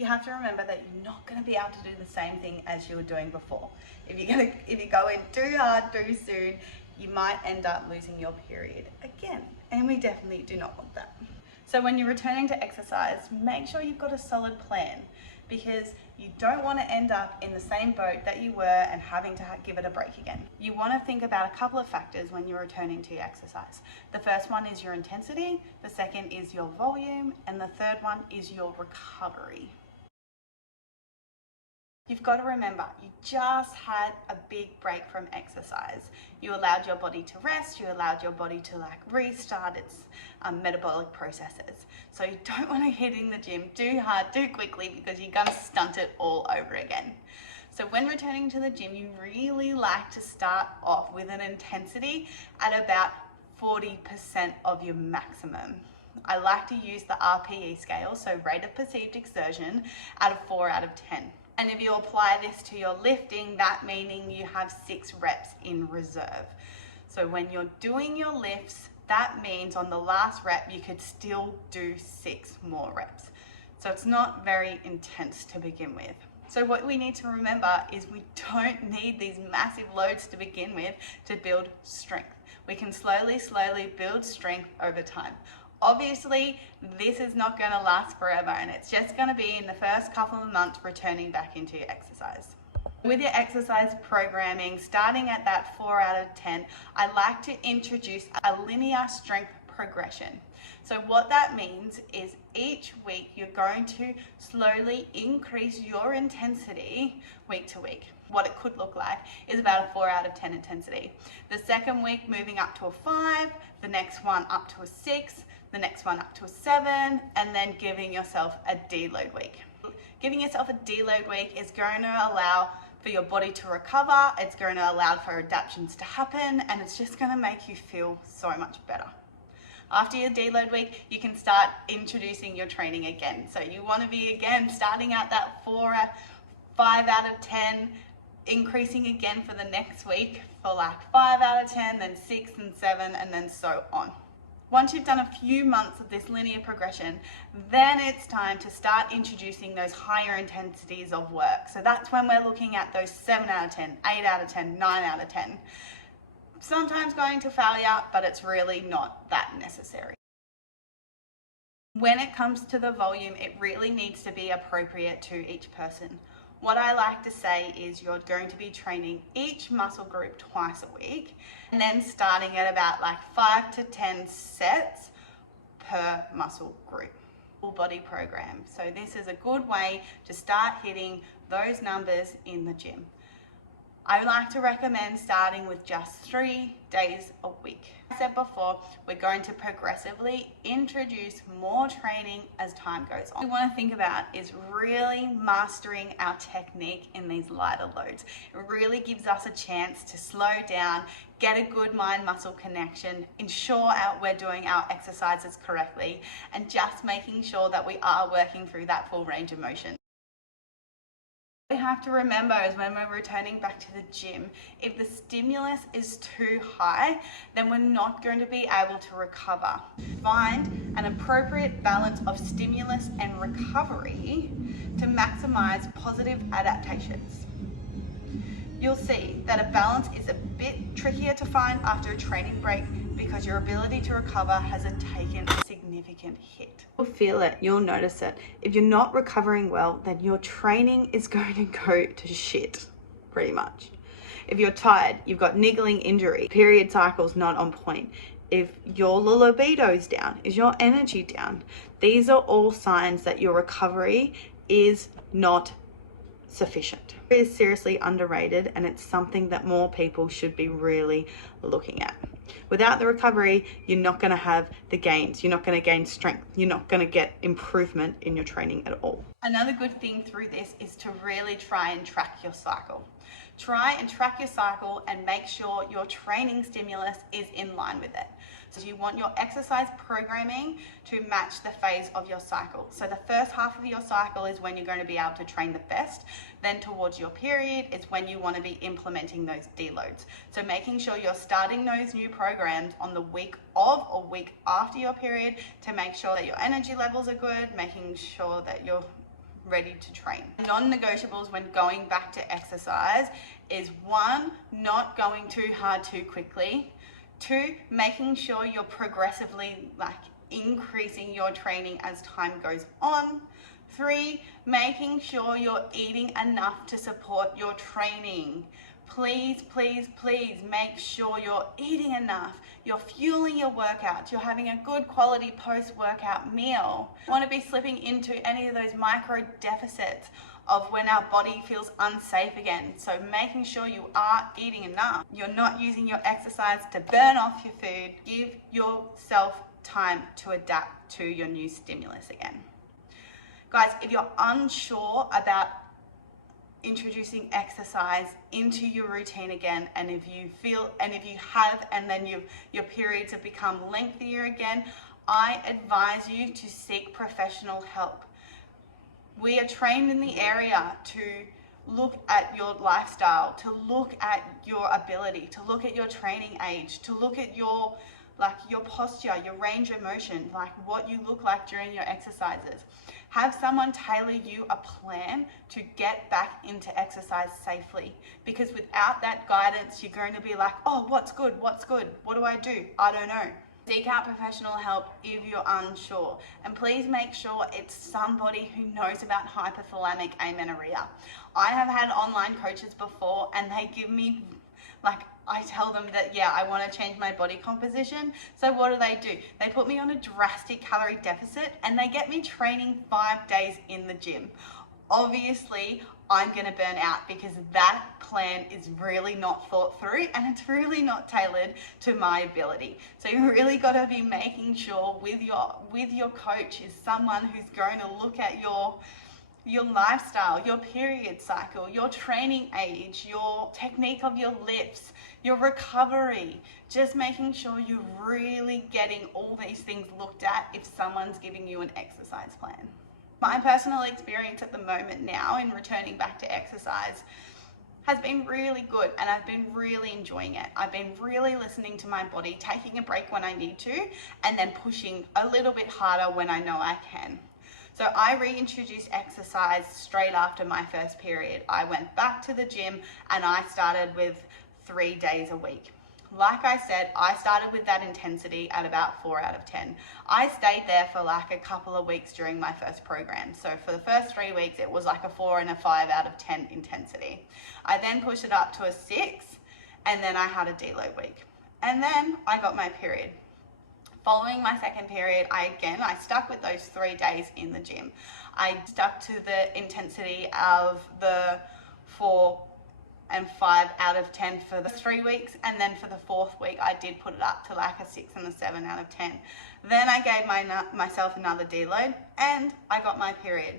you have to remember that you're not going to be able to do the same thing as you were doing before. If you go in too hard, too soon, you might end up losing your period again. And we definitely do not want that. So when you're returning to exercise, make sure you've got a solid plan, because you don't want to end up in the same boat that you were and having to give it a break again. You want to think about a couple of factors when you're returning to your exercise. The first one is your intensity, the second is your volume, and the third one is your recovery. You've got to remember, you just had a big break from exercise. You allowed your body to rest, you allowed your body to restart its metabolic processes. So you don't want to hit in the gym too hard, too quickly, because you're gonna stunt it all over again. So when returning to the gym, you really like to start off with an intensity at about 40% of your maximum. I like to use the RPE scale, so rate of perceived exertion, at a 4 out of 10. And if you apply this to your lifting, that meaning you have 6 reps in reserve. So when you're doing your lifts, that means on the last rep, you could still do 6 more reps. So it's not very intense to begin with. So what we need to remember is we don't need these massive loads to begin with to build strength. We can slowly build strength over time. Obviously, this is not going to last forever, and it's just going to be in the first couple of months returning back into your exercise. With your exercise programming, starting at that 4 out of 10, I like to introduce a linear strength progression. So what that means is each week you're going to slowly increase your intensity week to week. What it could look like is about a 4 out of 10 intensity. The second week moving up to a 5, the next one up to a 6, the next one up to a 7, and then giving yourself a deload week. Giving yourself a deload week is going to allow for your body to recover, it's going to allow for adaptations to happen, and it's just going to make you feel so much better. After your deload week, you can start introducing your training again. So you want to be again starting at that 5 out of 10, increasing again for the next week for 5 out of 10, then 6 and 7, and then so on. Once you've done a few months of this linear progression, then it's time to start introducing those higher intensities of work. So that's when we're looking at those 7 out of 10, 8 out of 10, 9 out of 10. Sometimes going to failure, but it's really not that necessary. When it comes to the volume, it really needs to be appropriate to each person. What I like to say is you're going to be training each muscle group twice a week, and then starting at about 5 to 10 sets per muscle group. Full body program. So this is a good way to start hitting those numbers in the gym. I like to recommend starting with just 3 days a week. As I said before, we're going to progressively introduce more training as time goes on. What we want to think about is really mastering our technique in these lighter loads. It really gives us a chance to slow down, get a good mind-muscle connection, ensure we're doing our exercises correctly, and just making sure that we are working through that full range of motion. What we have to remember is when we're returning back to the gym, if the stimulus is too high, then we're not going to be able to recover. Find an appropriate balance of stimulus and recovery to maximize positive adaptations. You'll see that a balance is a bit trickier to find after a training break because your ability to recover has taken a significant hit. You'll feel it, you'll notice it. If you're not recovering well, then your training is going to go to shit, pretty much. If you're tired, you've got niggling injury, period cycle's not on point. If your libido's down, is your energy down? These are all signs that your recovery is not sufficient. It is seriously underrated, and it's something that more people should be really looking at. Without the recovery, you're not going to have the gains. You're not going to gain strength. You're not going to get improvement in your training at all. Another good thing through this is to really try and track your cycle. Try and track your cycle and make sure your training stimulus is in line with it. So you want your exercise programming to match the phase of your cycle. So the first half of your cycle is when you're going to be able to train the best. Then towards your period is when you want to be implementing those deloads. So making sure you're starting those new programs on the week of or week after your period to make sure that your energy levels are good, making sure that you're ready to train. Non-negotiables when going back to exercise is 1, not going too hard too quickly. 2, making sure you're progressively increasing your training as time goes on. 3, making sure you're eating enough to support your training. Please, please, please make sure you're eating enough, you're fueling your workouts, you're having a good quality post-workout meal. You want to be slipping into any of those micro deficits of when our body feels unsafe again. So making sure you are eating enough. You're not using your exercise to burn off your food. Give yourself time to adapt to your new stimulus again. Guys, if you're unsure about introducing exercise into your routine again, and if you have and then your periods have become lengthier again, I advise you to seek professional help. We are trained in the area to look at your lifestyle, to look at your ability, to look at your training age, to look at your posture, your range of motion, what you look like during your exercises. Have someone tailor you a plan to get back into exercise safely, because without that guidance, you're going to be like, oh, what's good? What do I do? I don't know. Seek out professional help if you're unsure, and please make sure it's somebody who knows about hypothalamic amenorrhea. I have had online coaches before, and they give me I tell them that, yeah, I want to change my body composition. So what do? They put me on a drastic calorie deficit and they get me training 5 days in the gym. Obviously, I'm going to burn out because that plan is really not thought through and it's really not tailored to my ability. So you really got to be making sure with your coach is someone who's going to look at your lifestyle, your period cycle, your training age, your technique of your lifts, your recovery, just making sure you're really getting all these things looked at if someone's giving you an exercise plan. My personal experience at the moment now in returning back to exercise has been really good, and I've been really enjoying it. I've been really listening to my body, taking a break when I need to, and then pushing a little bit harder when I know I can. So I reintroduced exercise straight after my first period. I went back to the gym and I started with 3 days a week. Like I said, I started with that intensity at about 4 out of 10. I stayed there for a couple of weeks during my first program. So for the first 3 weeks, it was a 4 and a 5 out of 10 intensity. I then pushed it up to a 6, and then I had a deload week. And then I got my period. Following my second period, I stuck with those 3 days in the gym. I stuck to the intensity of the 4 and 5 out of 10 for the 3 weeks, and then for the 4th week, I did put it up to a 6 and a 7 out of 10. Then I gave myself another deload, and I got my period.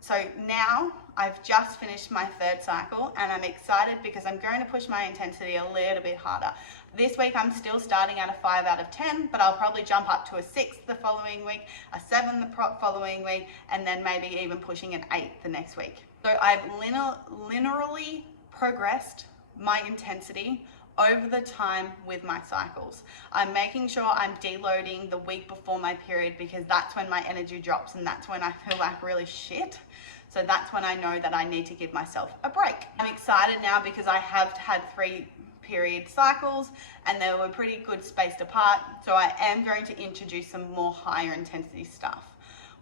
So now I've just finished my 3rd cycle, and I'm excited because I'm going to push my intensity a little bit harder. This week I'm still starting at a 5 out of 10, but I'll probably jump up to a 6 the following week, a 7 the following week, and then maybe even pushing an 8 the next week. So I've linearly progressed my intensity over the time with my cycles. I'm making sure I'm deloading the week before my period because that's when my energy drops and that's when I feel really shit. So that's when I know that I need to give myself a break. I'm excited now because I have had 3 period cycles and they were pretty good spaced apart. So I am going to introduce some more higher intensity stuff.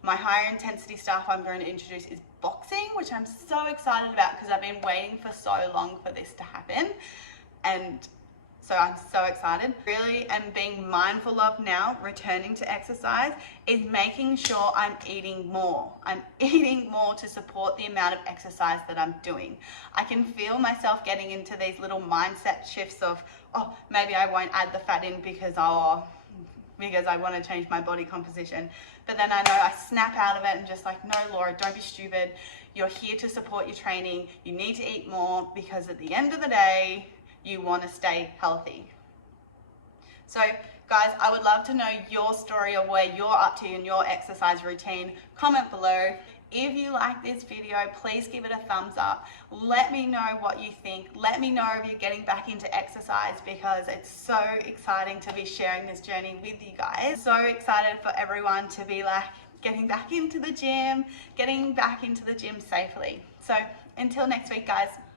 My higher intensity stuff I'm going to introduce is boxing, which I'm so excited about because I've been waiting for so long for this to happen. And so I'm so excited. Really am being mindful of now, returning to exercise, is making sure I'm eating more. I'm eating more to support the amount of exercise that I'm doing. I can feel myself getting into these little mindset shifts of, oh, maybe I won't add the fat in because I want to change my body composition. But then I know I snap out of it and just no, Laura, don't be stupid. You're here to support your training. You need to eat more because at the end of the day, you want to stay healthy. So guys, I would love to know your story of where you're up to in your exercise routine. Comment below. If you like this video, please give it a thumbs up. Let me know what you think. Let me know if you're getting back into exercise because it's so exciting to be sharing this journey with you guys. So excited for everyone to be getting back into the gym safely. So until next week, guys.